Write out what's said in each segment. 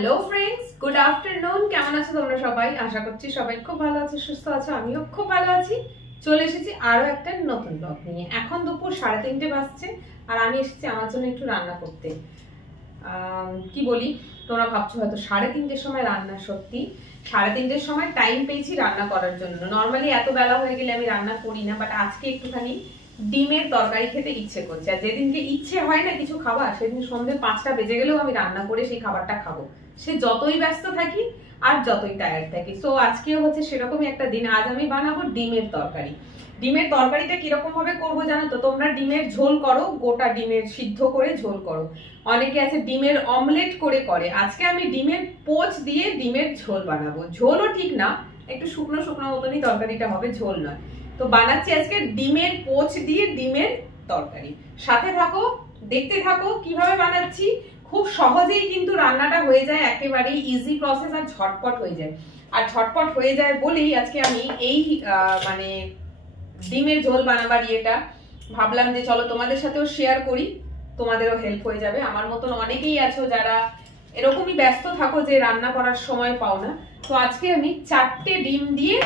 Hello friends, good afternoon. কেমন আছো তোমরা সবাই? আশা করছি সবাই খুব ভালো আছো, সুস্থ আছো। আমিও খুব ভালো আছি। চলে এসেছি আরো একটা নতুন ব্লগ নিয়ে। এখন দুপুর 3:30 বাজছে আর আমি এসেছি আমার জন্য একটু রান্না করতে। কি বলি, তোমরা ভাবছো হয়তো 3:30 সময় রান্না। সত্যি 3:30 সময় টাইম পেয়েছি রান্না করার জন্য। নর্মালি এত বেলা হয়ে গেলে আমি রান্না করি না, বাট আজকে একটুখানি ডিমের তরকারি খেতে ইচ্ছে করছে। আর যেদিনকে ইচ্ছে হয় না কিছু খাবার, সেদিন সন্ধ্যে 5টা বেজে গেলেও আমি রান্না করে সেই খাবারটা খাবো, সে যতই ব্যস্ত থাকি আর যতই টায়ার্ড থাকি। সো আজকেও হচ্ছে সেরকমই একটা দিন। আজ আমি বানাবো ডিমের তরকারি। ডিমের তরকারিটা কিরকম ভাবে করবো জানো তো? তোমরা ডিমের ঝোল করো, গোটা ডিমের সিদ্ধ করে ঝোল করো। অনেকে আছে ডিমের অমলেট করে করে। আজকে আমি ডিমের পোচ দিয়ে ডিমের ঝোল বানাবো। ঝোলও ঠিক না, একটু শুকনো শুকনো মতনই তরকারিটা হবে, ঝোল নয়। তো বানাচ্ছি আজকে ডিমের পোচ দিয়ে ডিমের তরকারি। সাথে থাকো, দেখতে থাকো কিভাবে বানাচ্ছি। খুব সহজেই কিন্তু রান্নাটা হয়ে যায়, একেবারেই ইজি প্রসেস আর ঝটপট হয়ে যায়। আর ঝটপট হয়ে যায় বলেই আজকে আমি এই মানে ডিমের ঝোল বানাবার ইয়েটা ভাবলাম যে চলো তোমাদের সাথেও শেয়ার করি, তোমাদেরও হেল্প হয়ে যাবে। আমার মতন অনেকেই আছো যারা এরকমই ব্যস্ত থাকো যে রান্না করার সময় পাও না। তো আজকে আমি 4টে ডিম দিয়ে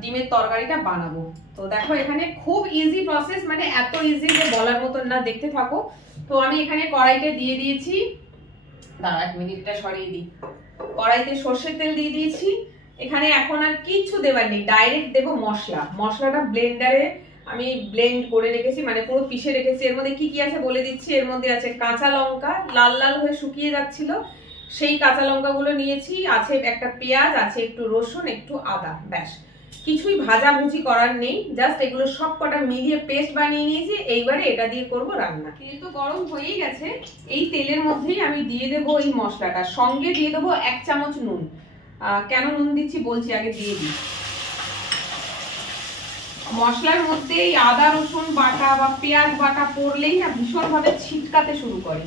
ডিমের তরকারিটা বানাবো। তো দেখো এখানে খুব ইজি প্রসেস, মানে এত ইজি যে বলার মতন না। দেখতে থাকো। তো আমি এখানে কড়াইতে দিয়ে দিয়েছি, দাঁড়া 1 মিনিটটা সরিয়ে দিই। কড়াইতে সর্ষের তেল দিয়ে দিয়েছি। এখানে এখন আর কিছু দেবার নেই, ডাইরেক্ট দেবো মশলা। মশলাটা ব্লেন্ডারে আমি ব্লেন্ড করে রেখেছি, মানে পুরো পিষে রেখেছি। এর মধ্যে কি কি আছে বলে দিচ্ছি। এর মধ্যে আছে কাঁচা লঙ্কা, লাল লাল হয়ে শুকিয়ে যাচ্ছিল, সেই কাঁচা লঙ্কা গুলো নিয়েছি। আছে একটা পেঁয়াজ, আছে একটু রসুন, একটু আদা, ব্যাস। কিছুই ভাজাভুজি করার নেই, জাস্ট এগুলো সব কটা মিলিয়ে পেস্ট বানিয়ে নিয়েছি। এইবারে এটা দিয়ে করবো রান্না। তেল তো গরম হয়েই গেছে। এই তেলের মধ্যেই আমি দিয়ে দেবো এই মশলাটা, সঙ্গে দিয়ে দেবো 1 চামচ নুন। কেন নুন দিচ্ছি বলছি, আগে দিয়ে দিই। মশলার মধ্যে এই আদা রসুন বাটা বা পেঁয়াজ বাটা পড়লেই না ভীষণ ভাবে ছিটকাতে শুরু করে।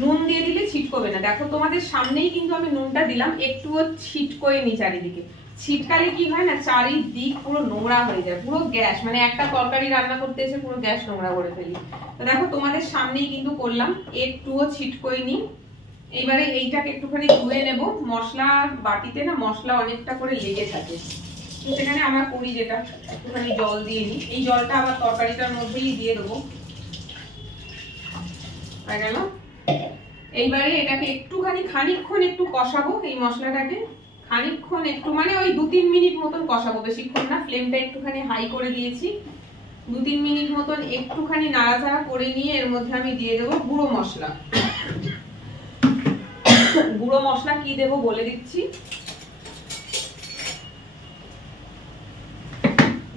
নুন দিয়ে দিলে ছিটকবে না। দেখো তোমাদের সামনেই কিন্তু আমি নুনটা দিলাম, একটুও ছিটকোয় নি চারিদিকে। ছিটকালে কি হয় না, চারিদিক পুরো নোংরা হয়ে যায়, পুরো গ্যাস, মানে একটা তরকারি রান্না করতে এসে পুরো গ্যাস নোংরা করে ফেলি। তো দেখো তোমাদের সামনেই কিন্তু করলাম, একটুও ছিটকোয় নি। এইবারে এইটাকে একটুখানি ধুয়ে নেব। মশলার বাটিতে না মশলা অনেকটা করে লেগে থাকে, সেখানে আমরা করি যেটা, একটুখানি জল দিয়ে নিই। এই জলটা আবার তরকারিটার মধ্যেই দিয়ে দেবো। হয়ে গেল। এইবারে এটাকে একটুখানি খানিকক্ষণ একটু কষাবো। এই মশলাটাকে খানিকক্ষণ একটু, মানে ওই 2-3 মিনিট মতন কষাবো, বেশিক্ষণ না। ফ্লেমটা একটুখানি হাই করে দিয়েছি। 2-3 মিনিট মতন একটুখানি নাড়াচাড়া করে নিয়ে এর মধ্যে আমি দিয়ে দেবো গুঁড়ো মশলা। গুঁড়ো মশলা কি দেবো বলে দিচ্ছি।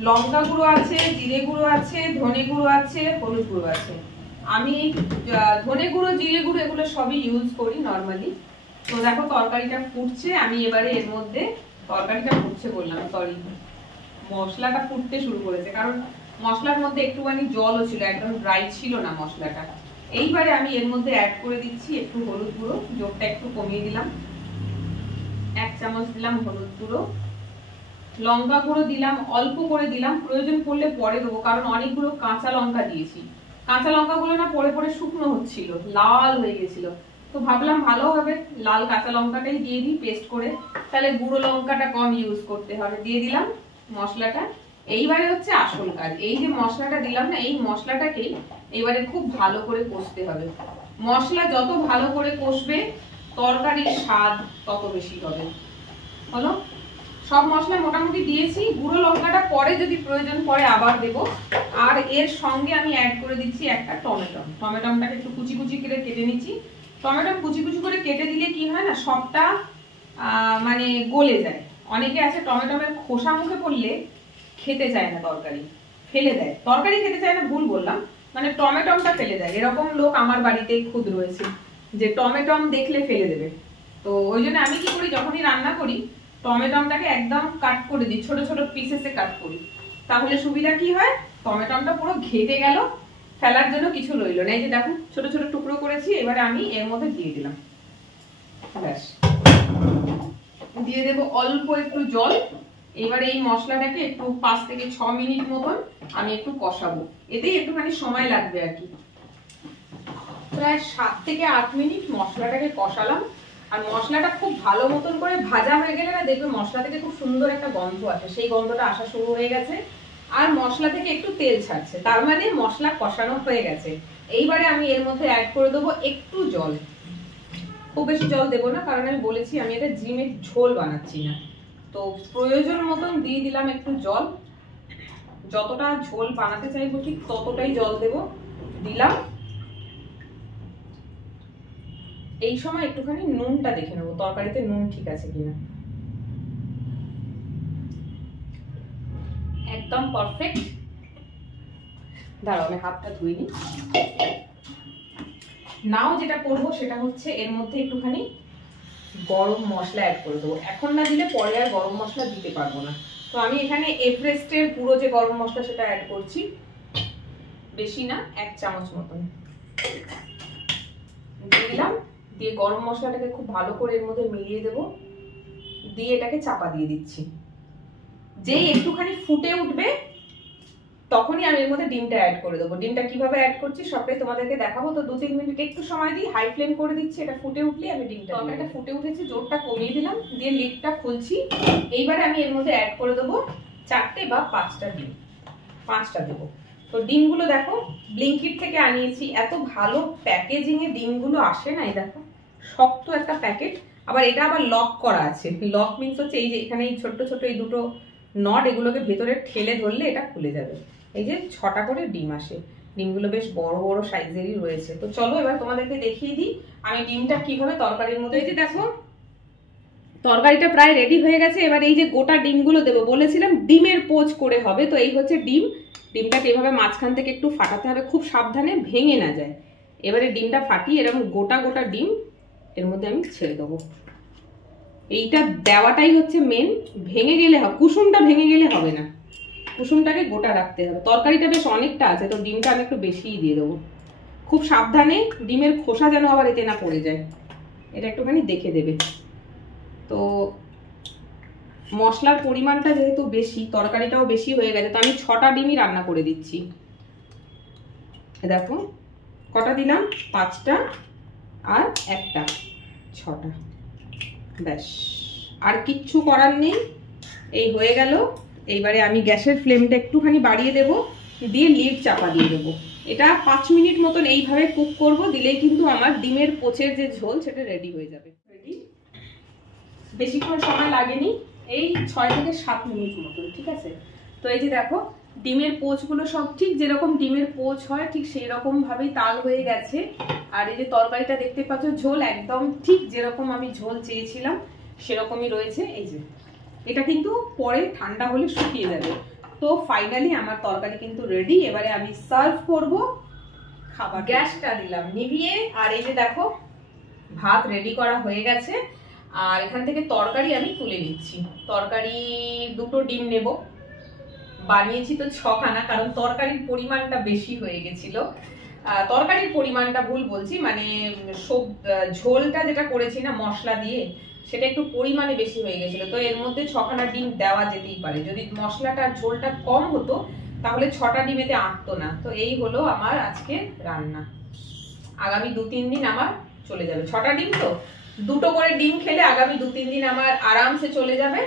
লঙ্কা গুঁড়ো আছে, জিরে গুঁড়ো আছে, ধনে গুঁড়ো আছে, হলুদ গুঁড়ো আছে। আমি ধনে গুঁড়ো জিরে গুঁড়ো এগুলো সবই ইউজ করি নর্মালি। তো দেখো তরকারিটা ফুটছে, আমি এবারে এর মধ্যে, তরকারিটা ফুটছে বললাম, সরি, মশলাটা ফুটতে শুরু করেছে, কারণ মশলার মধ্যে একটুখানি জলও ছিল, একদম ড্রাই ছিল না মশলাটা। এইবারে আমি এর মধ্যে অ্যাড করে দিচ্ছি একটু হলুদ গুঁড়ো, জোরটা একটু কমিয়ে দিলাম। 1 চামচ দিলাম হলুদ গুঁড়ো। লঙ্কা গুঁড়ো দিলাম, অল্প করে দিলাম, প্রয়োজন পড়লে পরে দেবো, কারণ অনেকগুলো কাঁচা লঙ্কা দিয়েছি। কাঁচা লঙ্কাগুলো না পরে পরে শুকনো হচ্ছিল, লাল হয়ে গেছিল। তো ভাবলাম ভালো হবে লাল কাঁচা লঙ্কাটাই দিয়ে দিই পেস্ট করে, তাহলে গুঁড়ো লঙ্কাটা কম ইউজ করতে হবে। দিয়ে দিলাম মশলাটা। এইবারে হচ্ছে আসল কাজ, এই যে মশলাটা দিলাম না, এই মশলাটাকেই এবারে খুব ভালো করে কষতে হবে। মশলা যত ভালো করে কষবে তরকারির স্বাদ তত বেশি হবে। হলো, সব মশলা মোটামুটি দিয়েছি। গুঁড়ো লঙ্কাটা পরে যদি প্রয়োজন পড়ে আবার দেব। আর এর সঙ্গে আমি অ্যাড করে দিচ্ছি একটা টমেটো। টমেটোটাকে একটু কুচি কুচি করে কেটে নিচ্ছি। টমেটো কুচি কুচি করে কেটে দিলে কি হয় না, সবটা মানে গলে যায়। অনেকে আছে টমেটোর খোসা মুখে পড়লে খেতে চায় না, তরকারি ফেলে দেয়। তরকারি খেতে চায় না ভুল বললাম, মানে টমেটোটা ফেলে দেয়। এরকম লোক আমার বাড়িতে খুদ রয়েছে যে টমেটো দেখলে ফেলে দেবে। তো ওই জন্য আমি কি করি, যখনই রান্না করি টমেটোটাকে একদম কাট করে দিই, ছোট ছোট পিসেসে কাট করি। তাহলে সুবিধা কি হয়, টমেটোটা পুরো ঘেটে গেল, ফেলার জন্য কিছু রইল না। এই যে দেখো ছোট ছোট টুকরো করেছি, এবারে আমি এর মধ্যে দিয়ে দিলাম। ব্যাস, দিয়ে দেবো অল্প একটু জল। এবারে এই মশলাটাকে একটু 5 থেকে 6 মিনিট মতন আমি একটু কষাবো। এতেই একটুখানি সময় লাগবে আর কি। প্রায় 7 থেকে 8 মিনিট মশলাটাকে কষালাম। আর মশলাটা খুব ভালো মতন করে ভাজা হয়ে গেলে না দেখবে মশলা থেকে খুব সুন্দর একটা গন্ধ আসে, সেই গন্ধটা আসা শুরু হয়ে গেছে আর মশলা থেকে একটু তেল ছাড়ছে, তার মানে মশলা কষানো হয়ে গেছে। এইবারে আমি এর মধ্যে অ্যাড করে দেবো একটু জল, খুব বেশি জল দেবো না কারণ আমি বলেছি আমি এটা ডিমের ঝোল বানাচ্ছি না, তো প্রয়োজন মতন দিয়ে দিলাম একটু জল, যতটা ঝোল বানাতে চাইবো ঠিক ততটাই জল দেব, দিলাম। এই সময় একটুখানি নুনটা দেখে নেবো তরকারিতে নুন ঠিক আছে কিনা, একদম পারফেক্ট। দাঁড়াও আমি হাতটা ধুয়ে নিই। নাও যেটা করবো সেটা হচ্ছে এর মধ্যে একটুখানি গরম মশলা অ্যাড করে দেবো, এখন না দিলে পরে আর গরম মশলা দিতে পারবো না। তো আমি এখানে এভারেস্টের পুরো যে গরম মশলা সেটা অ্যাড করছি, বেশি না 1 চামচ মতন দিয়ে দিলাম। দিয়ে গরম মশলাটাকে খুব ভালো করে এর মধ্যে মিলিয়ে দেবো, দিয়ে এটাকে চাপা দিয়ে দিচ্ছি। যেই একটুখানি ফুটে উঠবে তখনই আমি এর মধ্যে ডিমটা অ্যাড করে দেবো। ডিমটা কিভাবে অ্যাড করছি সবটাই তোমাদেরকে দেখাবো, তো 2-3 মিনিট একটু সময় দিই, হাই ফ্লেম করে দিচ্ছি। এটা ফুটে উঠলেই আমি ডিমটা, তরকারিটা ফুটে উঠেছে, জোরটা কমিয়ে দিলাম, দিয়ে লিডটা খুলছি। এইবারে আমি এর মধ্যে অ্যাড করে দেবো 4টে বা 5টা ডিম, 5টা দেবো। তো ডিমগুলো দেখো ব্লিঙ্কিট থেকে আনিয়েছি, এত ভালো প্যাকেজিং এ ডিমগুলো আসে না, এই দেখো শক্ত একটা প্যাকেট, আবার এটা আবার লক করা আছে। লক মিন্স হচ্ছে এই যে এখানে এই ছোট্ট ছোট এই দুটো নট, এগুলোকে ভেতরে ঠেলে ধরলে এটা খুলে যাবে। এই যে 6টা করে ডিম আসে, ডিমগুলো বেশ বড় বড় সাইজেরই রয়েছে। তো চলো এবার তোমাদেরকে দেখিয়ে দিই আমি ডিমটা কিভাবে তরকারির মধ্যে। এই যে দেখো তরকারিটা প্রায় রেডি হয়ে গেছে। এবার এই যে গোটা ডিমগুলো দেবো, বলেছিলাম ডিমের পোচ করে হবে, তো এই হচ্ছে ডিম। ডিমটাকে এভাবে মাঝখান থেকে একটু ফাটাতে হবে, খুব সাবধানে ভেঙে না যায়। এবারে ডিমটা ফাটিয়ে এরকম গোটা গোটা ডিম এর মধ্যে আমি ছেড়ে দেবো। এইটা দেওয়াটাই হচ্ছে মেন, ভেঙে গেলে হবে, কুসুমটা ভেঙে গেলে হবে না, কুসুমটাকে গোটা রাখতে হবে। তরকারিটা বেশ অনেকটা আছে, তো ডিমটা আমি একটু বেশিই দিয়ে দেবো। খুব সাবধানে, ডিমের খোসা যেন আবার এতে না পড়ে যায়, এটা একটুখানি দেখে দেবে। তো মশলার পরিমাণটা যেহেতু বেশি, তরকারিটাও বেশি হয়ে গেছে, তো আমি 6টা ডিমই রান্না করে দিচ্ছি। দেখো কটা দিলাম, 5টা আর 1টা, 6টা, ব্যাস আর কিচ্ছু করার নেই। এই হয়ে গেল। এইবারে আমি গ্যাসের ফ্লেমটা একটুখানি বাড়িয়ে দেব, দিয়ে লিড চাপা দিয়ে দেবো। এটা 5 মিনিট মতন এইভাবে কুক করব, দিলেই কিন্তু আমার ডিমের পোচের যে ঝোল সেটা রেডি হয়ে যাবে। রেডি, বেশিক্ষণ সময় লাগেনি, এই 6 থেকে 7 মিনিট মতন, ঠিক আছে। তো এই যে দেখো ডিমের পোচগুলো সব ঠিক যেরকম ডিমের পোচ হয় ঠিক সেই রকম ভাবেই তাল হয়ে গেছে। আর এই যে তরকারিটা দেখতে পাচ্ছ ঝোল একদম ঠিক যেরকম আমি ঝোল চেয়েছিলাম সেরকমই রয়েছে। এই যে এটা কিন্তু পরে ঠান্ডা হলে শুকিয়ে যাবে। তো ফাইনালি আমার তরকারি কিন্তু রেডি। এবারে আমি সার্ভ করব খাবার। গ্যাসটা দিলাম নিভিয়ে, আর এই যে দেখো ভাত রেডি করা হয়ে গেছে। আর এখান থেকে তরকারি আমি তুলে নিচ্ছি। তরকারি 2টো ডিম নেব, বানিয়েছি তো 6খানা, কারণ তরকারির পরিমাণটা বেশি হয়ে গেছিল। তরকারির পরিমাণটা ভুল বলছি, মানে সব ঝোলটা যেটা করেছি না মশলা দিয়ে, সেটা একটু পরিমাণে বেশি হয়ে গেছিল। তো এর মধ্যে 6খানা ডিম দেওয়া যেতেই পারে, যদি মশলাটা ঝোলটা কম হতো তাহলে 6টা ডিমেতে আটতো না। তো এই হলো আমার আজকে রান্না। আগামী 2-3 দিন আমার চলে যাবে। 6টা ডিম তো 2টো করে ডিম খেলে আগামী 2-3 দিন আমার আরামসে চলে যাবে।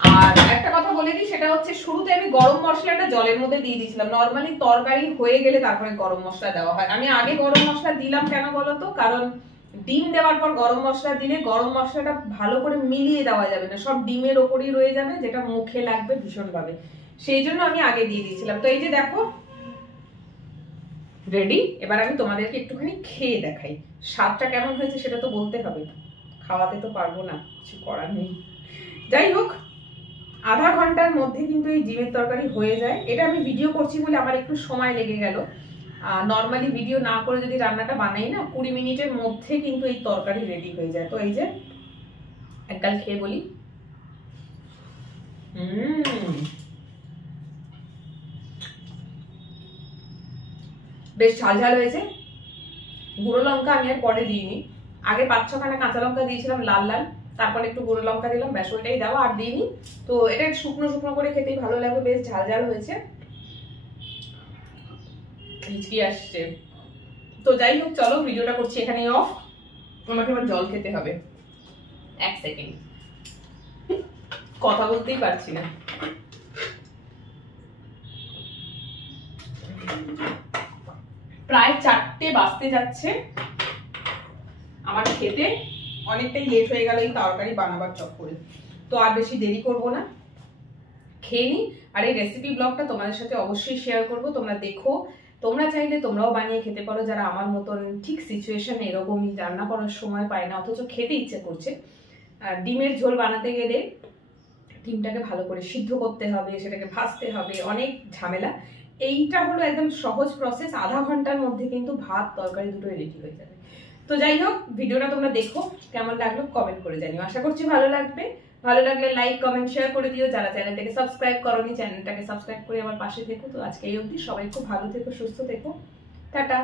আর একটা কথা বলে দিই, সেটা হচ্ছে শুরুতে আমি গরম মশলাটা জলের মধ্যে দিয়ে দিয়েছিলাম। নর্মালি তরকারি হয়ে গেলে তারপরে গরম মশলা দেওয়া হয়। আমি আগে গরম মশলা দিলাম কেন বলতো, কারণ ডিম দেওয়ার পর গরম মশলা দিলে গরম মশলাটা ভালো করে মিলিয়ে দেওয়া যাবে না, সব ডিমের ওপরই রয়ে যাবে, যেটা মুখে লাগবে ভীষণভাবে, সেই জন্য আমি আগে দিয়ে দিয়েছিলাম। তো এই যে দেখো রেডি। এবার আমি তোমাদেরকে একটুখানি খেয়ে দেখাই স্বাদটা কেমন হয়েছে, সেটা তো বলতে হবে, খাওয়াতে তো পারবো না, কিছু করার নেই। যাই হোক, আধা ঘন্টার মধ্যে কিন্তু এই ডিমের তরকারি হয়ে যায়। এটা আমি ভিডিও করছি বলে আমার একটু সময় লেগে গেল। নর্মালি ভিডিও না করে যদি রান্নাটা বানাই না, 20 মিনিটের মধ্যে কিন্তু এই তরকারি রেডি হয়ে যায়। তো এই যে একগাল খেয়ে বলি, বেশ ঝাল ঝাল হয়েছে। গুঁড়ো লঙ্কা আমি আর পরে দিইনি, আগে 5-6খানা কাঁচা লঙ্কা দিয়েছিলাম লাল লাল, তারপরে একটু গুঁড়ো লঙ্কা দিলাম, ব্যাস ওইটাই দেওয়া, আর দিইনি। তো এটা শুকনো শুকনো করে খেতেই ভালো লাগবে, বেশ ঝাল ঝাল হয়েছে, হিচকি আসছে। তো যাই হোক, চলো ভিডিওটা করছি এখানেই অফ। আমাকে এবার জল খেতে হবে। 1 সেকেন্ড, কথা বলতেই পারছি না। প্রায় 4টে বাজতে যাচ্ছে, আমার খেতে অনেকটাই লেট হয়ে গেল এই তরকারি বানাবার চক্করে। তো আর বেশি দেরি করব না, খেয়ে নি। আর এই রেসিপি ব্লগটা তোমাদের সাথে অবশ্যই শেয়ার করব, তোমরা দেখো। তোমরা চাইলে তোমরাও বানিয়ে খেতে পারো, যারা আমার মতন ঠিক সিচুয়েশন এরকমই, রান্না করার সময় পায় না অথচ খেতে ইচ্ছে করছে। আর ডিমের ঝোল বানাতে গেলে ডিমটাকে ভালো করে সিদ্ধ করতে হবে, সেটাকে ভাজতে হবে, অনেক ঝামেলা। এইটা হলো একদম সহজ প্রসেস, আধা ঘন্টার মধ্যে কিন্তু ভাত তরকারি দুটোই রেডি হয়ে যাবে। তো যাই হোক, ভিডিওটা তোমরা দেখো, কেমন লাগলো কমেন্ট করে জানিও। আশা করছি ভালো লাগবে। ভালো লাগলে লাইক কমেন্ট শেয়ার করে দিও। যারা চ্যানেলটাকে সাবস্ক্রাইব করোনি, চ্যানেলটাকে সাবস্ক্রাইব করে আমার পাশে থেকো। তো আজকে এই অবধি, সবাই খুব ভালো থেকো, সুস্থ থেকো, টাটা।